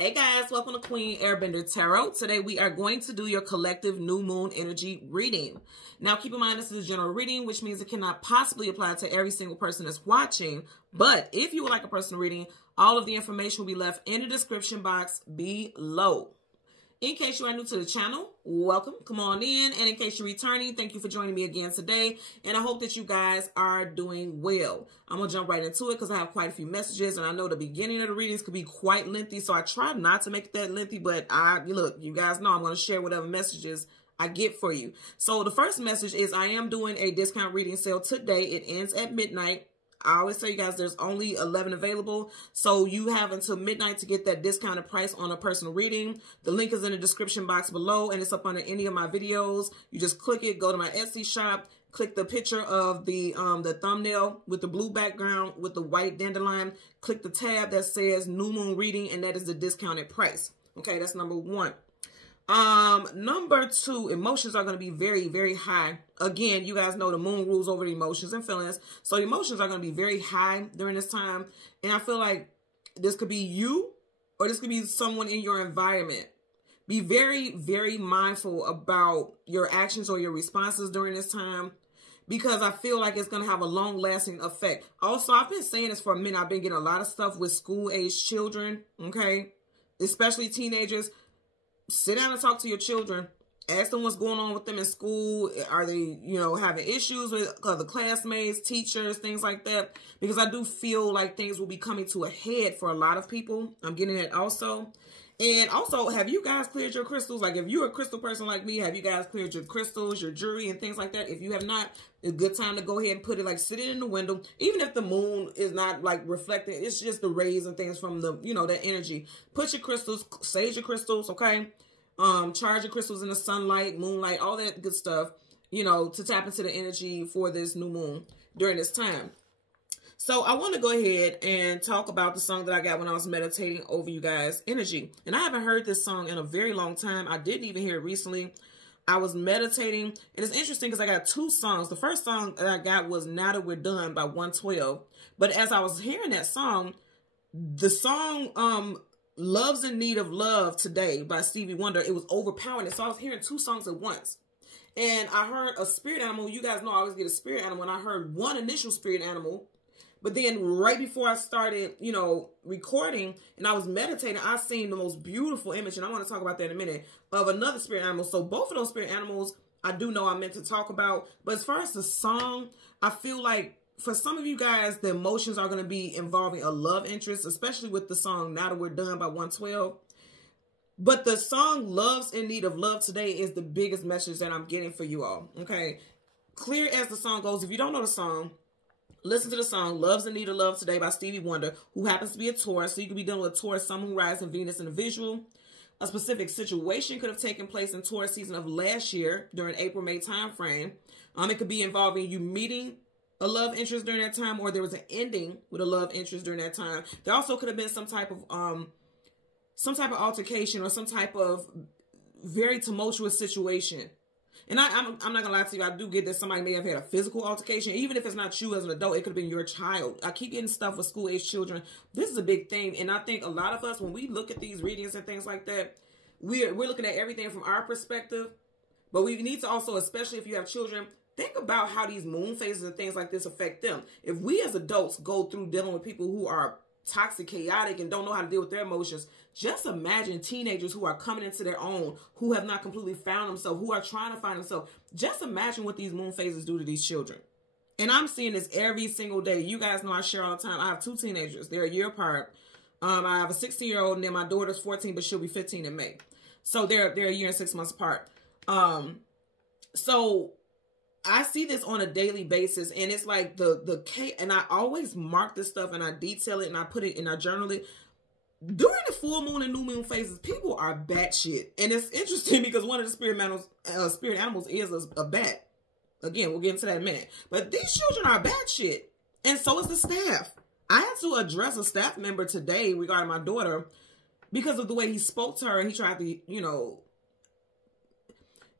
Hey guys, welcome to Queen Airbender Tarot. Today we are going to do your collective new moon energy reading. Now keep in mind this is a general reading, which means it cannot possibly apply to every single person that's watching. But if you would like a personal reading, all of the information will be left in the description box below. In case you are new to the channel, welcome. Come on in. And in case you're returning, thank you for joining me again today. And I hope that you guys are doing well. I'm going to jump right into it because I have quite a few messages. And I know the beginning of the readings could be quite lengthy. So I try not to make it that lengthy. But look, you guys know I'm going to share whatever messages I get for you. So the first message is I am doing a discount reading sale today. It ends at midnight. I always tell you guys there's only 11 available, so you have until midnight to get that discounted price on a personal reading. The link is in the description box below, and it's up under any of my videos. You just click it, go to my Etsy shop, click the picture of the thumbnail with the blue background with the white dandelion, click the tab that says New Moon Reading, and that is the discounted price. Okay, that's number one. Number two, emotions are going to be very, very high. Again, you guys know the moon rules over the emotions and feelings. So emotions are going to be very high during this time. And I feel like this could be you or this could be someone in your environment. Be very, very mindful about your actions or your responses during this time, because I feel like it's going to have a long-lasting effect. Also, I've been saying this for a minute. I've been getting a lot of stuff with school-age children, okay, especially teenagers. Sit down and talk to your children. Ask them what's going on with them in school. Are they, having issues with other classmates, teachers, things like that? Because I do feel like things will be coming to a head for a lot of people. I'm getting that also. And also, have you guys cleared your crystals? Like, if you're a crystal person like me, have you guys cleared your crystals, your jewelry, and things like that? If you have not, it's a good time to go ahead and put it, like, sit it in the window. Even if the moon is not, like, reflecting, it's just the rays and things from the, that energy. Put your crystals, sage your crystals, okay? Charge your crystals in the sunlight, moonlight, all that good stuff, to tap into the energy for this new moon during this time. So I want to go ahead and talk about the song that I got when I was meditating over you guys' energy. And I haven't heard this song in a very long time. I didn't even hear it recently. I was meditating, and it's interesting because I got two songs. The first song that I got was Now That We're Done by 112. But as I was hearing that song, the song Love's in Need of Love Today by Stevie Wonder, it was overpowering. So I was hearing two songs at once. And I heard a spirit animal. You guys know I always get a spirit animal. And I heard one initial spirit animal. But then right before I started, recording and I was meditating, I seen the most beautiful image. And I want to talk about that in a minute, of another spirit animal. So both of those spirit animals, I do know I meant to talk about. But as far as the song, I feel like for some of you guys, the emotions are going to be involving a love interest, especially with the song Now That We're Done by 112. But the song Love's in Need of Love Today is the biggest message that I'm getting for you all. Okay. Clear as the song goes. If you don't know the song, listen to the song Love's in Need of Love Today by Stevie Wonder, who happens to be a Taurus. So you could be dealing with Taurus, Sun, Moon, Rising, Venus in the visual. A specific situation could have taken place in Taurus season of last year during April-May time frame. It could be involving you meeting a love interest during that time, or there was an ending with a love interest during that time. There also could have been some type of altercation or some type of very tumultuous situation. And I'm not gonna lie to you, I do get that somebody may have had a physical altercation. Even if it's not you as an adult, it could have been your child. I keep getting stuff with school-age children. This is a big thing, and I think a lot of us, when we look at these readings and things like that, we're looking at everything from our perspective. But we need to also, especially if you have children, think about how these moon phases and things like this affect them. If we as adults go through dealing with people who are toxic, chaotic, and don't know how to deal with their emotions, just imagine teenagers who are coming into their own, who have not completely found themselves, who are trying to find themselves. Just imagine what these moon phases do to these children. And I'm seeing this every single day. You guys know I share all the time. I have two teenagers. They're a year apart. I have a 16-year-old, and then my daughter's 14, but she'll be 15 in May. So they're a year and 6 months apart. So I see this on a daily basis, and it's like and I always mark this stuff and I detail it and I put it and I journal it. During the full moon and new moon phases, people are batshit. And it's interesting because one of the spirit animals is a bat. Again, we'll get into that in a minute. But these children are batshit. And so is the staff. I had to address a staff member today regarding my daughter because of the way he spoke to her. He tried to,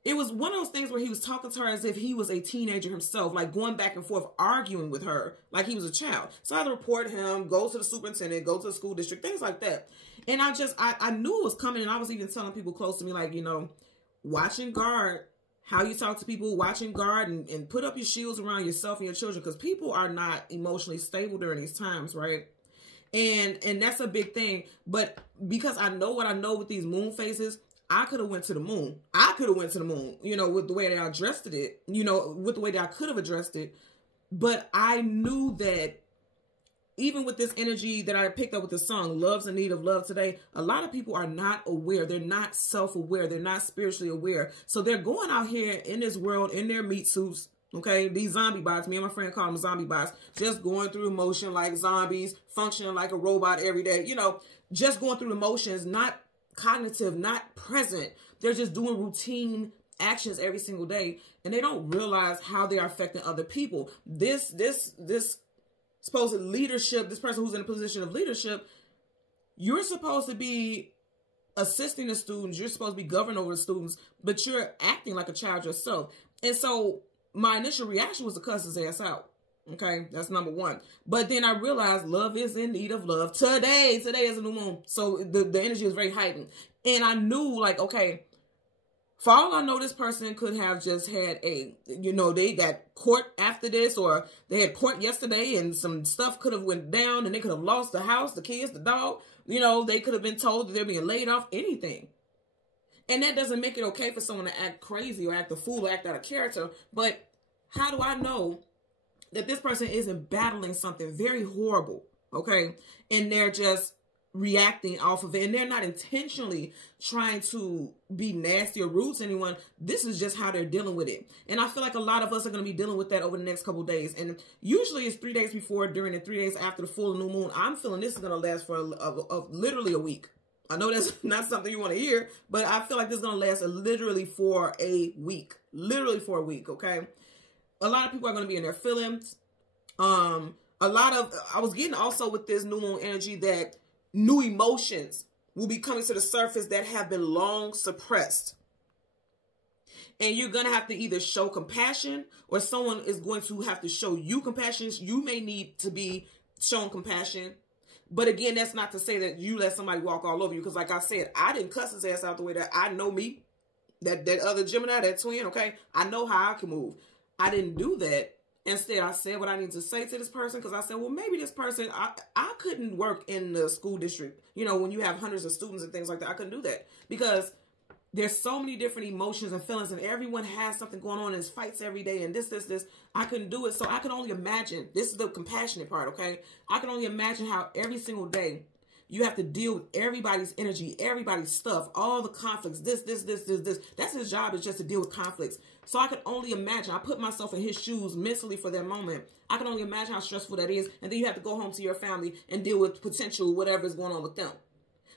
it was one of those things where he was talking to her as if he was a teenager himself, like going back and forth, arguing with her like he was a child. So I had to report him, go to the superintendent, go to the school district, things like that. And I knew it was coming, and I was even telling people close to me, like, you know, watch and guard how you talk to people, watch and guard, and put up your shields around yourself and your children, because people are not emotionally stable during these times, right? And that's a big thing. But because I know what I know with these moon phases, I could have went to the moon. I could have went to the moon, you know, with the way that I addressed it, you know, with the way that I could have addressed it. But I knew that even with this energy that I picked up with the song, Love's in Need of Love Today, a lot of people are not aware. They're not self-aware. They're not spiritually aware. So they're going out here in this world in their meat suits, okay? These zombie bots, me and my friend call them zombie bots, just going through emotion like zombies, functioning like a robot every day, you know, just going through emotions, not cognitive, not present. They're just doing routine actions every single day, and they don't realize how they are affecting other people. This supposed leadership, this person who's in a position of leadership, you're supposed to be assisting the students, you're supposed to be governing over the students, but you're acting like a child yourself. And so my initial reaction was to cuss his ass out. Okay, that's number one. But then I realized love is in need of love today. Today is a new moon. So the energy is very heightened. And I knew, like, okay, for all I know, this person could have just had they got court after this, or they had court yesterday and some stuff could have went down and they could have lost the house, the kids, the dog. You know, they could have been told that they're being laid off, anything. And that doesn't make it okay for someone to act crazy or act a fool or act out of character. But how do I know that this person isn't battling something very horrible, okay? And they're just reacting off of it, and they're not intentionally trying to be nasty or rude to anyone. This is just how they're dealing with it. And I feel like a lot of us are going to be dealing with that over the next couple of days. And usually it's 3 days before, during, and 3 days after the full new moon. I'm feeling this is going to last for literally a week. I know that's not something you want to hear, but I feel like this is going to last literally for a week. Literally for a week, okay? A lot of people are going to be in their feelings. I was getting also with this new moon energy that new emotions will be coming to the surface that have been long suppressed. And you're going to have to either show compassion, or someone is going to have to show you compassion. You may need to be shown compassion. But again, that's not to say that you let somebody walk all over you. Because like I said, I didn't cuss his ass out the way that I know me. That other Gemini, that twin, okay? I know how I can move. I didn't do that. Instead, I said what I need to say to this person, because I said, well, maybe this person, I couldn't work in the school district. You know, when you have hundreds of students and things like that, I couldn't do that. Because there's so many different emotions and feelings, and everyone has something going on, and there's fights every day, and this. I couldn't do it. So I can only imagine, this is the compassionate part, okay? I can only imagine how every single day you have to deal with everybody's energy, everybody's stuff, all the conflicts, this. That's his job, is just to deal with conflicts. So I can only imagine. I put myself in his shoes mentally for that moment. I can only imagine how stressful that is. And then you have to go home to your family and deal with potential whatever is going on with them.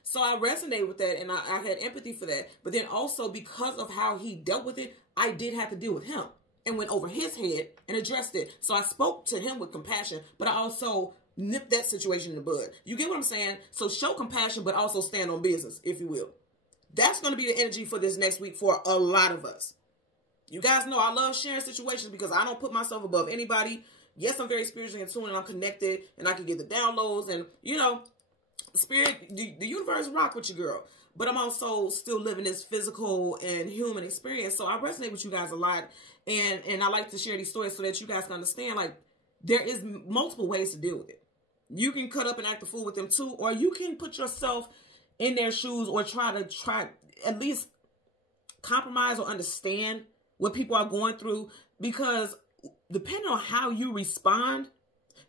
So I resonate with that, and I had empathy for that. But then also, because of how he dealt with it, I did have to deal with him and went over his head and addressed it. So I spoke to him with compassion, but I also nip that situation in the bud. You get what I'm saying? So show compassion, but also stand on business, if you will. That's going to be the energy for this next week for a lot of us. You guys know I love sharing situations because I don't put myself above anybody. Yes, I'm very spiritually in tune, and I'm connected, and I can get the downloads, and, you know, spirit, the universe rock with you, girl. But I'm also still living this physical and human experience. So I resonate with you guys a lot, and I like to share these stories so that you guys can understand, like, there is multiple ways to deal with it. You can cut up and act a fool with them too, or you can put yourself in their shoes, or try at least compromise or understand what people are going through, because depending on how you respond,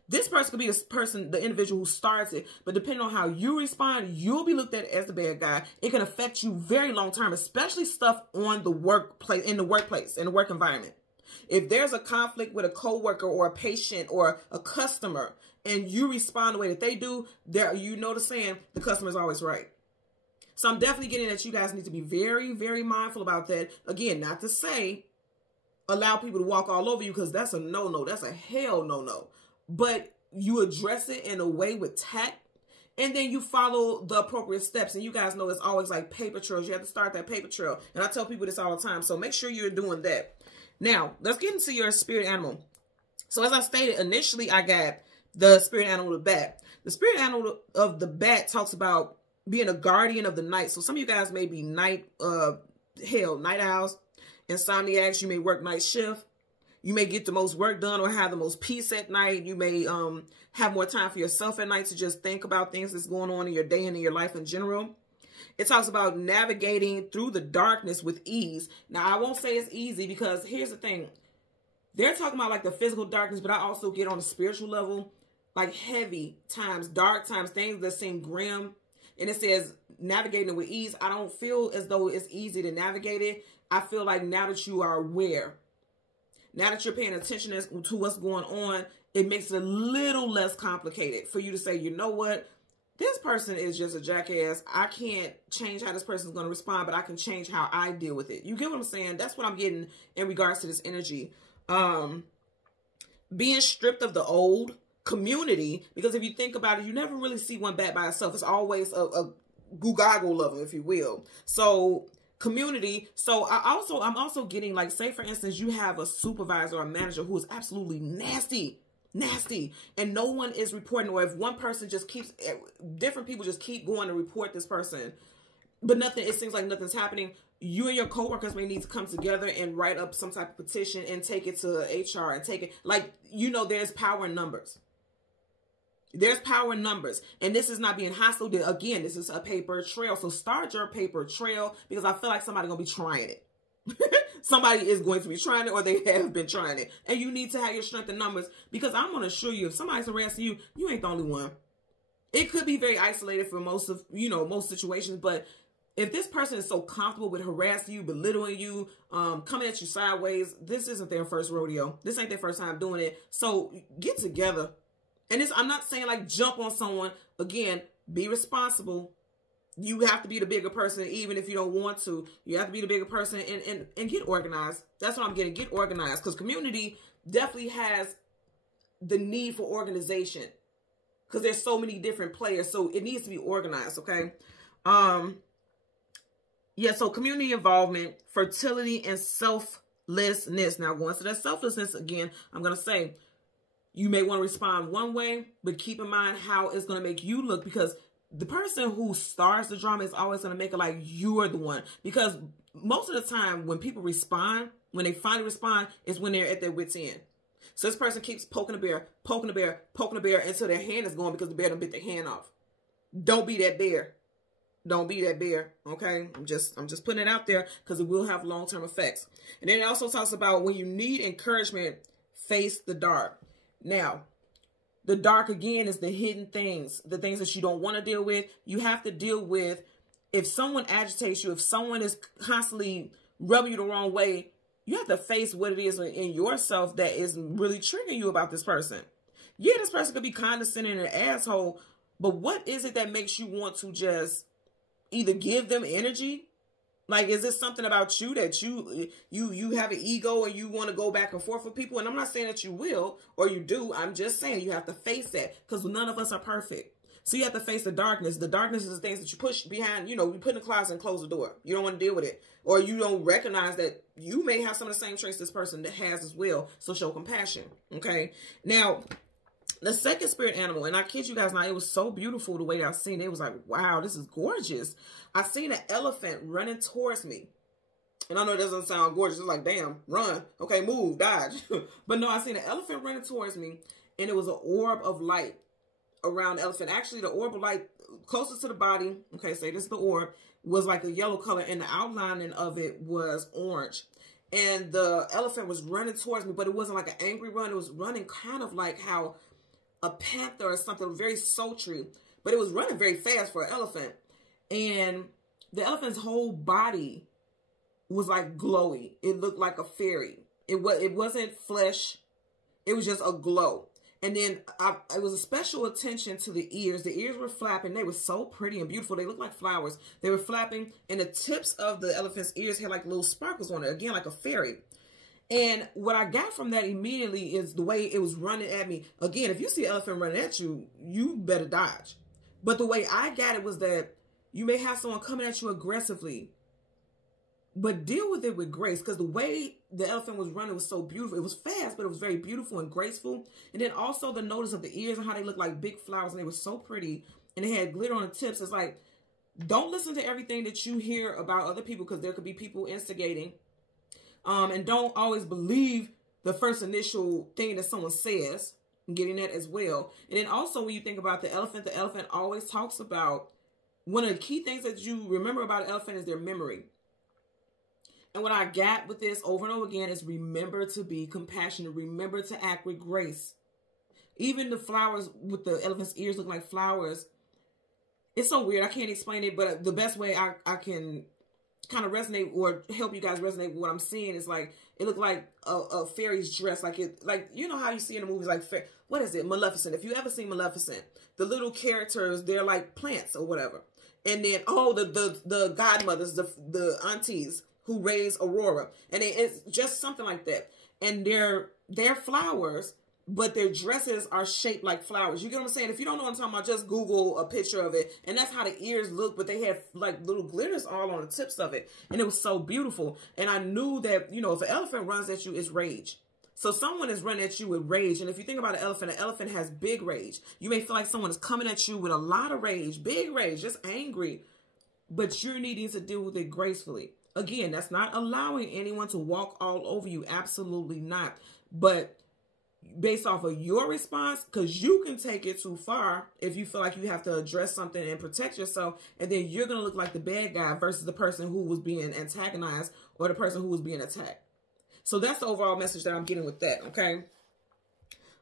this person could be the individual who starts it, but depending on how you respond, you'll be looked at as the bad guy. It can affect you very long term, especially stuff on the workplace, in the work environment. If there's a conflict with a coworker or a patient or a customer, and you respond the way that they do, you know the saying, the customer's always right. So I'm definitely getting that you guys need to be very, very mindful about that. Again, not to say allow people to walk all over you, because that's a no-no. That's a hell no-no. But you address it in a way with tact And then you follow the appropriate steps. And you guys know it's always like paper trails. You have to start that paper trail. And I tell people this all the time. So make sure you're doing that. Now, let's get into your spirit animal. So as I stated, initially I got the spirit animal, the bat. The spirit animal of the bat talks about being a guardian of the night. So some of you guys may be night owls, insomniacs. You may work night shift. You may get the most work done or have the most peace at night. You may have more time for yourself at night to just think about things that's going on in your day and in your life in general. It talks about navigating through the darkness with ease. Now, I won't say it's easy because here's the thing. They're talking about like the physical darkness, but I also get on a spiritual level, like heavy times, dark times, things that seem grim. And it says navigating with ease. I don't feel as though it's easy to navigate it. I feel like now that you are aware, now that you're paying attention to what's going on, it makes it a little less complicated for you to say, you know what? This person is just a jackass. I can't change how this person is going to respond, but I can change how I deal with it. You get what I'm saying? That's what I'm getting in regards to this energy. Being stripped of the old community, because if you think about it, you never really see one bat by itself. It's always a googagle of them, if you will. So community. So I'm also getting like, say for instance, you have a supervisor or a manager who is absolutely nasty, and no one is reporting, or if one person just keeps, different people just keep going to report this person, but nothing, it seems like nothing's happening. You and your coworkers may need to come together and write up some type of petition and take it to HR and take it, like, you know, there's power in numbers. There's power in numbers. And this is not being hostile. Again, this is a paper trail. So start your paper trail, because I feel like somebody's going to be trying it. Somebody is going to be trying it, or they have been trying it. And you need to have your strength in numbers, because I'm going to assure you, if somebody's harassing you, you ain't the only one. It could be very isolated for most of, you know, most situations, but if this person is so comfortable with harassing you, belittling you, coming at you sideways, this isn't their first rodeo. This ain't their first time doing it. So get together. And I'm not saying like jump on someone. Again, be responsible. You have to be the bigger person, even if you don't want to. You have to be the bigger person and get organized. That's what I'm getting. Get organized, because community definitely has the need for organization, because there's so many different players. So it needs to be organized, okay? Yeah, so community involvement, fertility, and selflessness. Now, going to that selflessness again, I'm going to say, you may want to respond one way, but keep in mind how it's going to make you look, because the person who starts the drama is always going to make it like you're the one. Because most of the time when people respond, when they finally respond, is when they're at their wit's end. So this person keeps poking the bear, poking the bear, poking the bear until their hand is going, because the bear done bit their hand off. Don't be that bear. Don't be that bear, okay? I'm just putting it out there, because it will have long-term effects. And then it also talks about when you need encouragement, face the dark. Now, the dark, again, is the hidden things, the things that you don't want to deal with. You have to deal with, if someone agitates you, if someone is constantly rubbing you the wrong way, you have to face what it is in yourself that is really triggering you about this person. Yeah, this person could be condescending and an asshole, but what is it that makes you want to just either give them energy? Like, is this something about you that you have an ego and you want to go back and forth with people? And I'm not saying that you will or you do. I'm just saying you have to face that, because none of us are perfect. So you have to face the darkness. The darkness is the things that you push behind, you know, you put in the closet and close the door. You don't want to deal with it. Or you don't recognize that you may have some of the same traits this person that has as well. So show compassion. Okay. Now, the second spirit animal, and I kid you guys not, it was so beautiful the way that I seen it. It was like, wow, this is gorgeous. I seen an elephant running towards me. And I know it doesn't sound gorgeous. It's like, damn, run. Okay, move, dodge. But no, I seen an elephant running towards me, and it was an orb of light around the elephant. Actually, the orb of light closest to the body, okay, say this is the orb, was like a yellow color, and the outlining of it was orange. And the elephant was running towards me, but it wasn't like an angry run. It was running kind of like how a panther or something, very sultry, but it was running very fast for an elephant. And the elephant's whole body was like glowy. It looked like a fairy. It wasn't flesh. It was just a glow. And then it was a special attention to the ears. The ears were flapping. They were so pretty and beautiful. They looked like flowers. They were flapping, and the tips of the elephant's ears had like little sparkles on it. Again, like a fairy. And what I got from that immediately is the way it was running at me. Again, if you see an elephant running at you, you better dodge. But the way I got it was that you may have someone coming at you aggressively, but deal with it with grace, because the way the elephant was running was so beautiful. It was fast, but it was very beautiful and graceful. And then also the notice of the ears and how they look like big flowers, and they were so pretty, and they had glitter on the tips. It's like, don't listen to everything that you hear about other people, because there could be people instigating. And don't always believe the first initial thing that someone says. I'm getting that as well. And then also when you think about the elephant always talks about, one of the key things that you remember about an elephant is their memory. And what I got with this over and over again is remember to be compassionate. Remember to act with grace. Even the flowers with the elephant's ears look like flowers. It's so weird. I can't explain it, but the best way I can kind of resonate or help you guys resonate with what I'm seeing is like, it looked like a fairy's dress. Like you know how you see in the movies, like, what is it? Maleficent. If you ever seen Maleficent, the little characters, they're like plants or whatever. And then, the godmothers, the aunties who raised Aurora. And it's just something like that. And they're flowers, but their dresses are shaped like flowers. You get what I'm saying? If you don't know what I'm talking about, just Google a picture of it. And that's how the ears look, but they had like little glitters all on the tips of it. And it was so beautiful. And I knew that, you know, if an elephant runs at you, it's rage. So someone is running at you with rage. And if you think about an elephant has big rage. You may feel like someone is coming at you with a lot of rage, big rage, just angry. But you're needing to deal with it gracefully. Again, that's not allowing anyone to walk all over you. Absolutely not. But based off of your response, because you can take it too far if you feel like you have to address something and protect yourself, and then you're going to look like the bad guy versus the person who was being antagonized or the person who was being attacked. So that's the overall message that I'm getting with that, okay?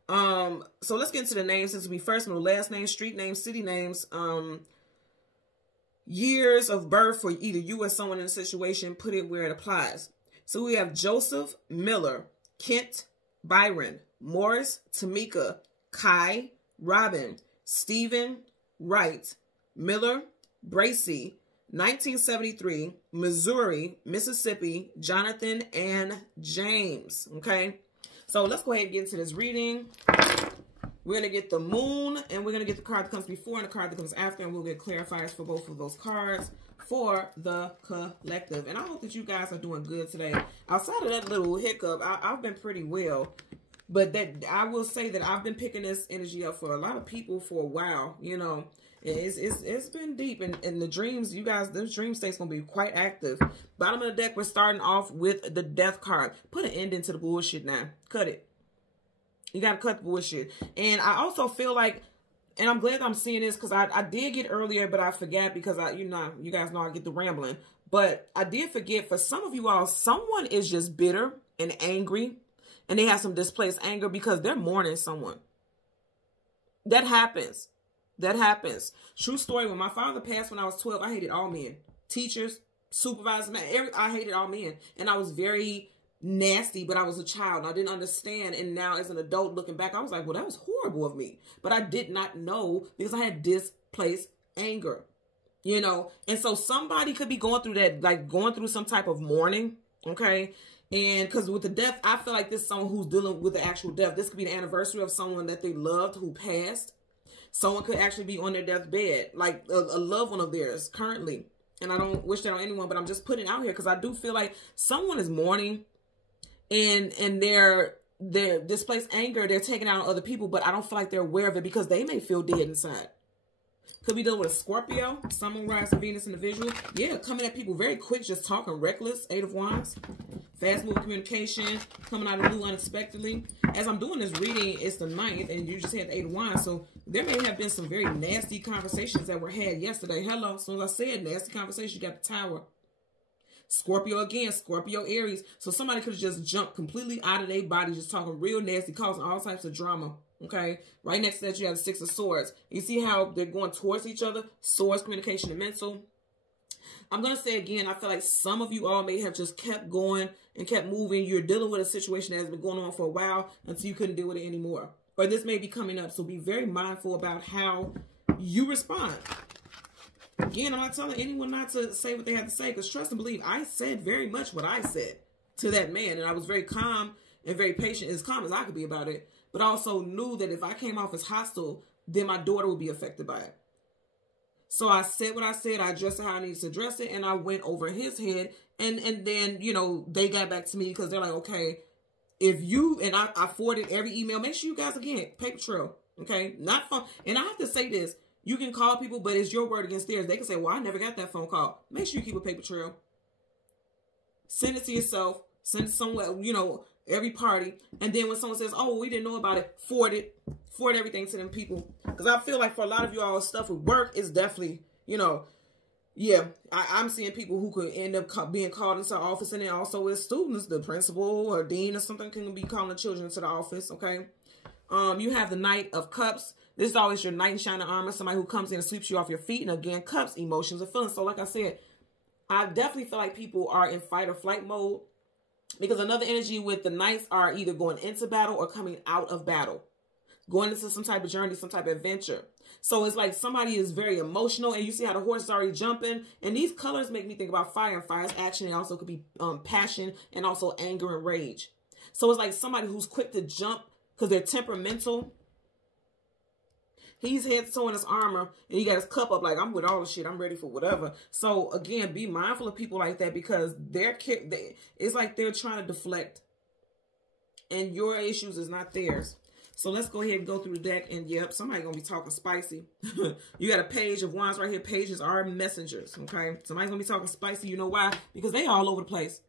So let's get into the names. Since we first know last names, street names, city names, years of birth for either you or someone in the situation, put it where it applies. So we have Joseph, Miller, Kent, Byron, Morris, Tamika, Kai, Robin, Stephen, Wright, Miller, Bracy, 1973, Missouri, Mississippi, Jonathan, and James. Okay, so let's go ahead and get into this reading. We're going to get the moon, and we're going to get the card that comes before and the card that comes after, and we'll get clarifiers for both of those cards for the collective. And I hope that you guys are doing good today. Outside of that little hiccup, I've been pretty well. But that I will say that I've been picking this energy up for a lot of people for a while. You know, it's been deep. And the dreams, you guys, this dream state's going to be quite active. Bottom of the deck, we're starting off with the death card. Put an end into the bullshit now. Cut it. You got to cut the bullshit. And I also feel like, and I'm glad I'm seeing this because I did get earlier, but I forgot because you guys know I get the rambling. But I did forget, for some of you all, someone is just bitter and angry. And they have some displaced anger because they're mourning someone. That happens. That happens. True story. When my father passed when I was 12, I hated all men. Teachers, supervisors, I hated all men. And I was very nasty, but I was a child. And I didn't understand. And now as an adult looking back, I was like, well, that was horrible of me. But I did not know because I had displaced anger. You know? And so somebody could be going through that, like going through some type of mourning. Okay? And because with the death, I feel like this is someone who's dealing with the actual death. This could be the anniversary of someone that they loved who passed. Someone could actually be on their deathbed, like a loved one of theirs currently. And I don't wish that on anyone, but I'm just putting it out here because I do feel like someone is mourning and their displaced anger, they're taking out on other people, but I don't feel like they're aware of it because they may feel dead inside. Could be dealing with a Scorpio, Sun, Moon, Rise, Venus individual. Yeah, coming at people very quick, just talking reckless. 8 of Wands. Fast moving communication, coming out of the blue unexpectedly. As I'm doing this reading, it's the 9th, and you just had the 8 of Wands. So there may have been some very nasty conversations that were had yesterday. Hello, as soon as I said nasty conversation, you got the Tower. Scorpio again, Scorpio, Aries. So somebody could have just jumped completely out of their body, just talking real nasty, causing all types of drama. Okay, right next to that, you have the 6 of Swords. You see how they're going towards each other? Swords, communication, and mental. I'm going to say again, I feel like some of you all may have just kept going and kept moving. You're dealing with a situation that has been going on for a while until you couldn't deal with it anymore. Or this may be coming up, so be very mindful about how you respond. Again, I'm not telling anyone not to say what they have to say, because trust and believe, I said very much what I said to that man, and I was very calm and very patient, as calm as I could be about it. But I also knew that if I came off as hostile, then my daughter would be affected by it. So I said what I said. I addressed it how I needed to address it, and I went over his head. And then, you know, they got back to me because they're like, okay, if you, and I forwarded every email. Make sure you guys, again, paper trail, okay? Not phone. And I have to say this. You can call people, but it's your word against theirs. They can say, well, I never got that phone call. Make sure you keep a paper trail. Send it to yourself. Send it somewhere, you know, every party. And then when someone says, oh, we didn't know about it, forward it. Forward everything to them people. Because I feel like for a lot of you all, stuff with work is definitely, you know, yeah, I'm seeing people who could end up being called into the office. And then also with students, the principal or dean or something can be calling the children into the office, okay? You have the Knight of Cups. This is always your knight in shining armor, somebody who comes in and sweeps you off your feet. And again, cups, emotions, and feelings. So like I said, I definitely feel like people are in fight or flight mode. Because another energy with the knights are either going into battle or coming out of battle. Going into some type of journey, some type of adventure. So it's like somebody is very emotional, and you see how the horse is already jumping. And these colors make me think about fire, and fire is action. It also could be passion and also anger and rage. So it's like somebody who's quick to jump because they're temperamental. He's head to toe in his armor, and he got his cup up like, I'm with all the shit. I'm ready for whatever. So again, be mindful of people like that because it's like they're trying to deflect, and your issues is not theirs. So let's go ahead and go through the deck. And yep, somebody going to be talking spicy. You got a Page of Wands right here. Pages are messengers, okay? Somebody's going to be talking spicy. You know why? Because they all over the place.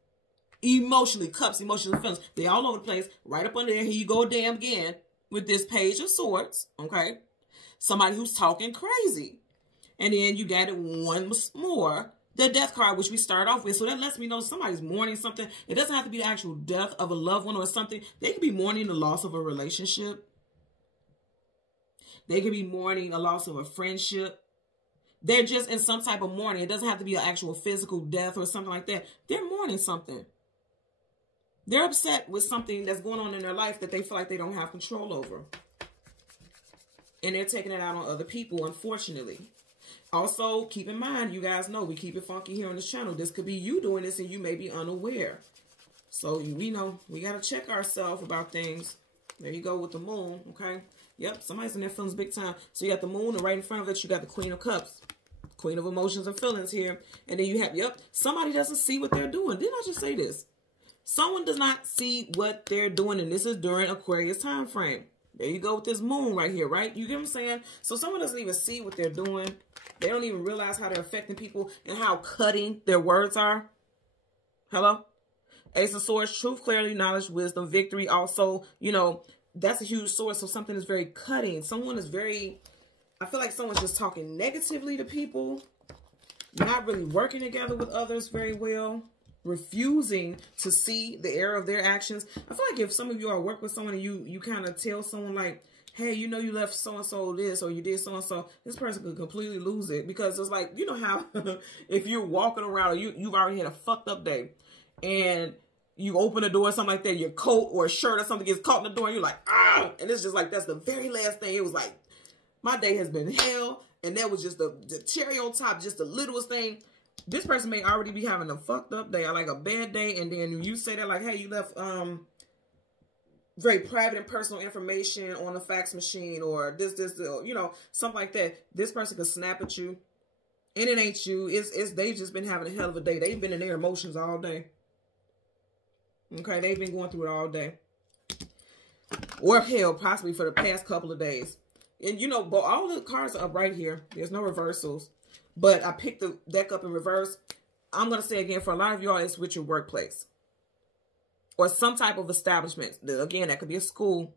Emotionally, cups, emotions, and feelings. They all over the place. Right up under there. Here you go damn again with this Page of Swords, okay? Somebody who's talking crazy. And then you got it once more. The Death card, which we started off with. So that lets me know somebody's mourning something. It doesn't have to be the actual death of a loved one or something. They could be mourning the loss of a relationship. They could be mourning a loss of a friendship. They're just in some type of mourning. It doesn't have to be an actual physical death or something like that. They're mourning something. They're upset with something that's going on in their life that they feel like they don't have control over. And they're taking it out on other people, unfortunately. Also, keep in mind, you guys know we keep it funky here on this channel. This could be you doing this and you may be unaware. So we know we got to check ourselves about things. There you go with the Moon, okay? Yep, somebody's in their feelings big time. So you got the Moon, and right in front of it, you got the Queen of Cups. Queen of Emotions and Feelings here. And then you have, yep, somebody doesn't see what they're doing. Didn't I just say this? Someone does not see what they're doing, and this is during Aquarius time frame. There you go with this Moon right here, right? You get what I'm saying? So someone doesn't even see what they're doing. They don't even realize how they're affecting people and how cutting their words are. Hello? Ace of Swords, truth, clarity, knowledge, wisdom, victory. Also, you know, that's a huge source. So something is very cutting. Someone is very, I feel like someone's just talking negatively to people. Not really working together with others very well. Refusing to see the error of their actions. I feel like if some of you are work with someone and you kind of tell someone like, hey, you know you left so-and-so this or you did so-and-so, this person could completely lose it. Because it's like, you know how if you're walking around or you've already had a fucked up day and you open the door or something like that, your coat or a shirt or something gets caught in the door and you're like, ah! And it's just like, that's the very last thing. It was like, my day has been hell. And that was just the cherry on top, just the littlest thing. This person may already be having a fucked up day or like a bad day. And then you say that like, hey, you left very private and personal information on a fax machine or this, you know, something like that. This person could snap at you. And it ain't you. They've just been having a hell of a day. They've been in their emotions all day. Okay, they've been going through it all day. Or hell, possibly for the past couple of days. And you know, but all the cards are up right here. There's no reversals. But I picked the deck up in reverse. I'm going to say again, for a lot of y'all, it's with your workplace. Or some type of establishment. Again, that could be a school.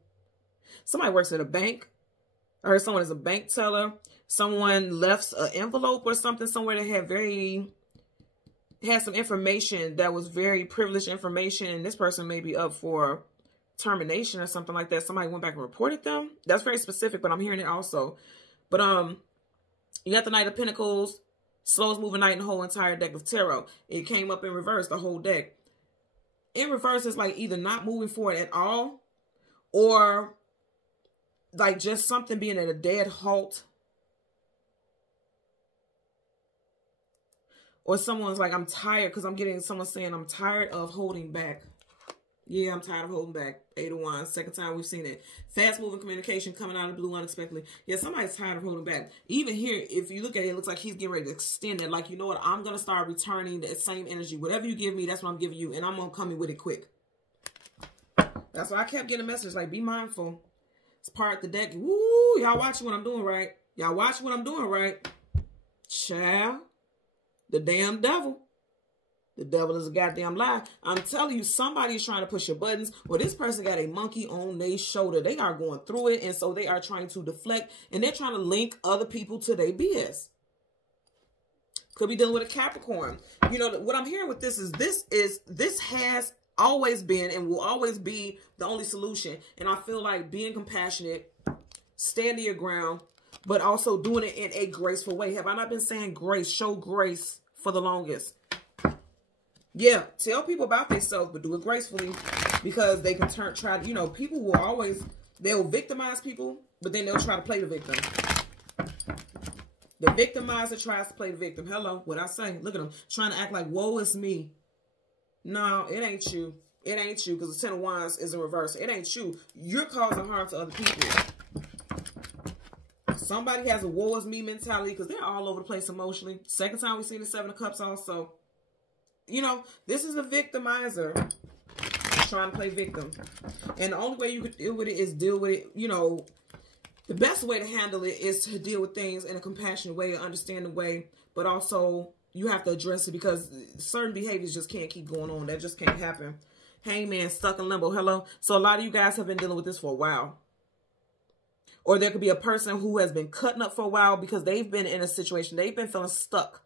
Somebody works at a bank. I heard someone is a bank teller. Someone left an envelope or something somewhere that had some information that was very privileged information. And this person may be up for termination or something like that. Somebody went back and reported them. That's very specific, but I'm hearing it also. But you got the Knight of Pentacles, slowest moving knight in the whole entire deck of tarot. It came up in reverse, the whole deck. In reverse, it's like either not moving forward at all or like just something being at a dead halt. Or someone's like, I'm tired, because I'm getting someone saying, I'm tired of holding back. Yeah, I'm tired of holding back. 8 of Wands. Second time we've seen it. Fast moving communication coming out of the blue unexpectedly. Yeah, somebody's tired of holding back. Even here, if you look at it, it looks like he's getting ready to extend it. Like, you know what? I'm going to start returning that same energy. Whatever you give me, that's what I'm giving you. And I'm going to come in with it quick. That's why I kept getting a message like, be mindful. It's part of the deck. Woo! Y'all watching what I'm doing, right? Y'all watching what I'm doing, right? Child. The damn devil. The devil is a goddamn lie. I'm telling you, somebody's trying to push your buttons. Well, this person got a monkey on their shoulder. They are going through it, and so they are trying to deflect, and they're trying to link other people to their BS. Could be dealing with a Capricorn. You know, what I'm hearing with this has always been and will always be the only solution. And I feel like being compassionate, standing your ground, but also doing it in a graceful way. Have I not been saying grace? Show grace for the longest. Yeah, tell people about themselves, but do it gracefully, because they can you know, people will always, they'll victimize people, but then they'll try to play the victim. The victimizer tries to play the victim. Hello, what I say? Look at them trying to act like, woe is me. No, it ain't you. It ain't you, because the 10 of Wands is in reverse. It ain't you. You're causing harm to other people. Somebody has a woe is me mentality, because they're all over the place emotionally. Second time we've seen the 7 of Cups also. You know, this is a victimizer trying to play victim. And the only way you could deal with it is deal with it, you know, the best way to handle it is to deal with things in a compassionate way, an understanding way, but also you have to address it, because certain behaviors just can't keep going on. That just can't happen. Hangman, stuck in limbo. Hello. So a lot of you guys have been dealing with this for a while. Or there could be a person who has been cutting up for a while because they've been in a situation. They've been feeling stuck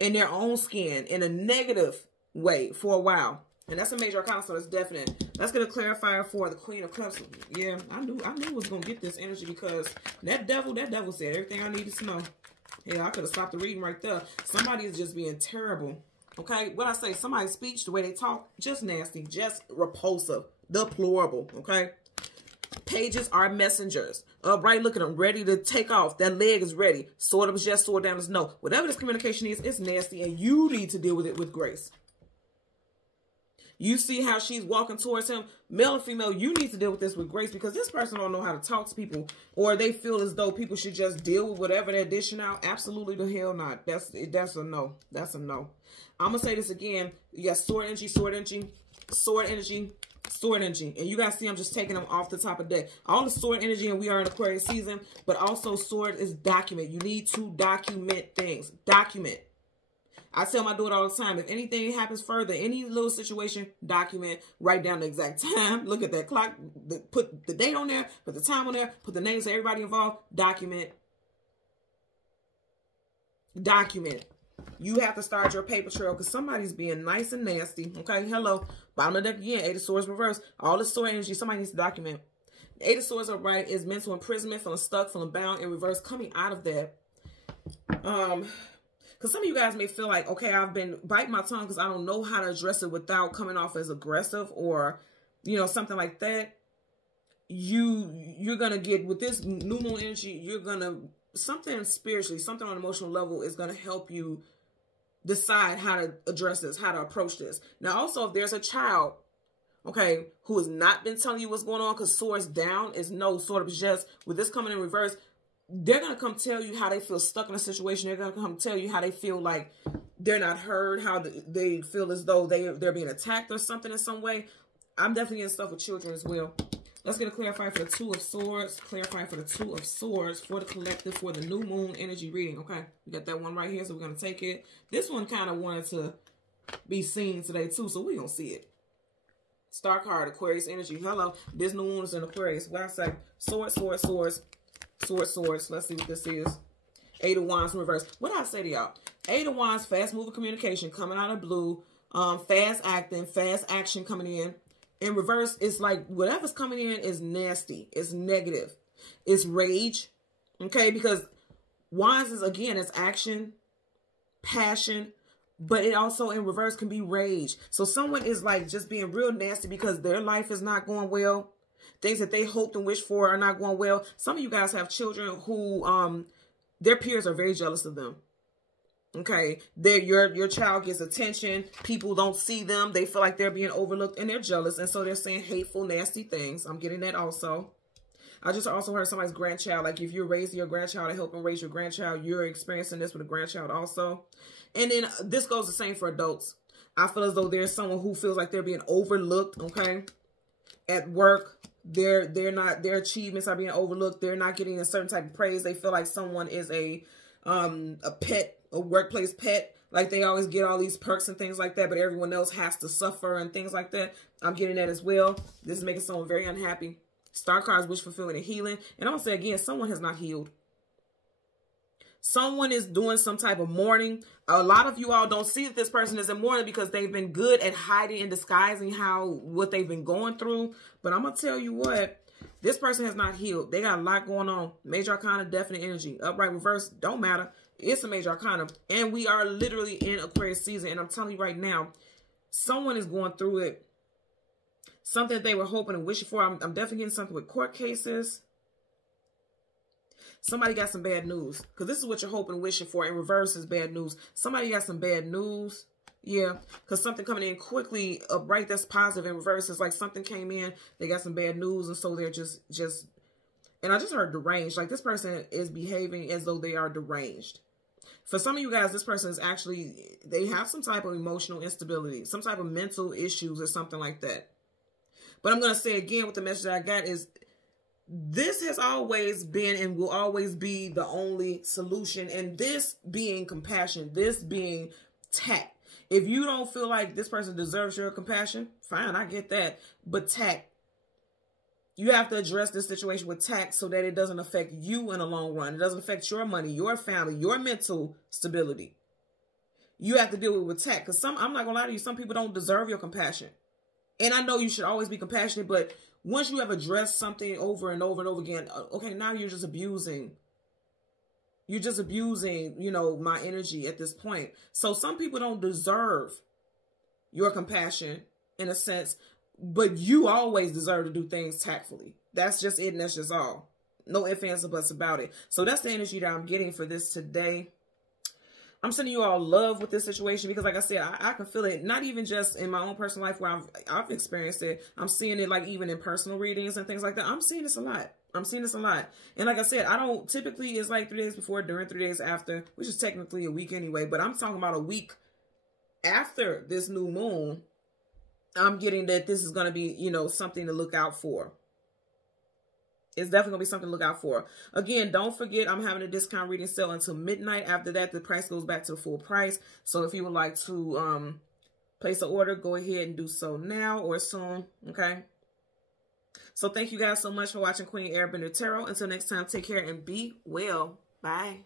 in their own skin in a negative way for a while. And that's a major arcana, so that's definite. Let's get a clarifier for the Queen of Cups. Yeah, I knew I was going to get this energy, because that devil said everything I needed to know. Yeah, I could have stopped the reading right there. Somebody is just being terrible. Okay, what I say, somebody's speech, the way they talk, just nasty, just repulsive, deplorable, okay? Pages are messengers. Right, look at them, ready to take off. That leg is ready. Sword up his chest, sword down his nose. Whatever this communication is, it's nasty, and you need to deal with it with grace. You see how she's walking towards him, male and female, you need to deal with this with grace, because this person don't know how to talk to people, or they feel as though people should just deal with whatever they're dishing out. Absolutely the hell not. That's a no. That's a no. I'm going to say this again. You got sword energy, sword energy, sword energy, sword energy. And you guys see I'm just taking them off the top of the deck. All the sword energy, and we are in Aquarius season, but also sword is document. You need to document things. Document. I tell my daughter all the time, if anything happens further, any little situation, document, write down the exact time, look at that clock, put the date on there, put the time on there, put the names of everybody involved, document. Document. You have to start your paper trail, because somebody's being nice and nasty. Okay, hello. Bottom of the deck again, 8 of Swords reverse. All this sword energy, somebody needs to document. 8 of Swords upright is mental imprisonment, feeling stuck, feeling bound, in reverse, coming out of that. Because some of you guys may feel like, okay, I've been biting my tongue because I don't know how to address it without coming off as aggressive, or, you know, something like that. You're going to get, with this new moon energy, you're going to, something spiritually, something on an emotional level is going to help you decide how to address this, how to approach this. Now, also, if there's a child, okay, who has not been telling you what's going on, because swords down is no, sort of just, with this coming in reverse, they're going to come tell you how they feel stuck in a situation. They're going to come tell you how they feel like they're not heard, how they feel as though they're being attacked or something in some way. I'm definitely getting stuff with children as well. Let's get a clarifier for the 2 of Swords. Clarify for the 2 of Swords for the collective for the new moon energy reading. Okay, we got that one right here, so we're going to take it. This one kind of wanted to be seen today too, so we're going to see it. Star card, Aquarius energy. Hello, this new moon is in Aquarius. What I say? Swords, swords, swords. Swords, swords. Let's see what this is. 8 of Wands in reverse. What did I say to y'all? 8 of Wands, fast moving communication coming out of blue. Fast acting, fast action coming in. In reverse, it's like whatever's coming in is nasty. It's negative. It's rage. Okay, because Wands is, again, it's action, passion, but it also in reverse can be rage. So someone is like just being real nasty because their life is not going well. Things that they hoped and wished for are not going well. Some of you guys have children who, their peers are very jealous of them. Okay, your child gets attention. People don't see them. They feel like they're being overlooked and they're jealous. And so they're saying hateful, nasty things. I'm getting that also. I just also heard somebody's grandchild. Like if you're raising your grandchild and helping raise your grandchild, you're experiencing this with a grandchild also. And then this goes the same for adults. I feel as though there's someone who feels like they're being overlooked, okay? At work, their achievements are being overlooked. They're not getting a certain type of praise. They feel like someone is a pet, a workplace pet. Like they always get all these perks and things like that, but everyone else has to suffer and things like that. I'm getting that as well. This is making someone very unhappy. Star cards, wish fulfillment and healing. And I'm going to say again, someone has not healed. Someone is doing some type of mourning. A lot of you all don't see that this person is in mourning because they've been good at hiding and disguising what they've been going through. But I'm going to tell you what, this person has not healed. They got a lot going on. Major arcana, definite energy. Upright, reverse, don't matter. It's a major arcana. And we are literally in Aquarius season. And I'm telling you right now, someone is going through it. Something that they were hoping and wishing for. I'm definitely getting something with court cases. Somebody got some bad news. Because this is what you're hoping and wishing for. In reverse is bad news. Somebody got some bad news. Yeah. Because something coming in quickly, upright, that's positive. In reverse is like something came in. They got some bad news. And so they're just... And I just heard deranged. Like this person is behaving as though they are deranged. For some of you guys, this person is actually... They have some type of emotional instability. Some type of mental issues or something like that. But I'm going to say again, what the message I got is... This has always been and will always be the only solution. And this being compassion, this being tact. If you don't feel like this person deserves your compassion, fine, I get that. But tact. You have to address this situation with tact so that it doesn't affect you in the long run. It doesn't affect your money, your family, your mental stability. You have to deal with tact. Because I'm not going to lie to you, some people don't deserve your compassion. And I know you should always be compassionate, but once you have addressed something over and over and over again, okay, now you're just abusing. You're just abusing, you know, my energy at this point. So some people don't deserve your compassion in a sense, but you always deserve to do things tactfully. That's just it, and that's just all. No ifs, ands, or buts about it. So that's the energy that I'm getting for this today. I'm sending you all love with this situation because, like I said, I can feel it. Not even just in my own personal life where I've experienced it. I'm seeing it like even in personal readings and things like that. I'm seeing this a lot. I'm seeing this a lot. And like I said, I don't typically, it's like 3 days before, during, 3 days after, which is technically a week anyway. But I'm talking about a week after this new moon. I'm getting that this is going to be, you know, something to look out for. It's definitely going to be something to look out for. Again, don't forget, I'm having a discount reading sale until midnight. After that, the price goes back to the full price. So if you would like to place an order, go ahead and do so now or soon, okay? So thank you guys so much for watching Queen Airbender Tarot. Until next time, take care and be well. Bye.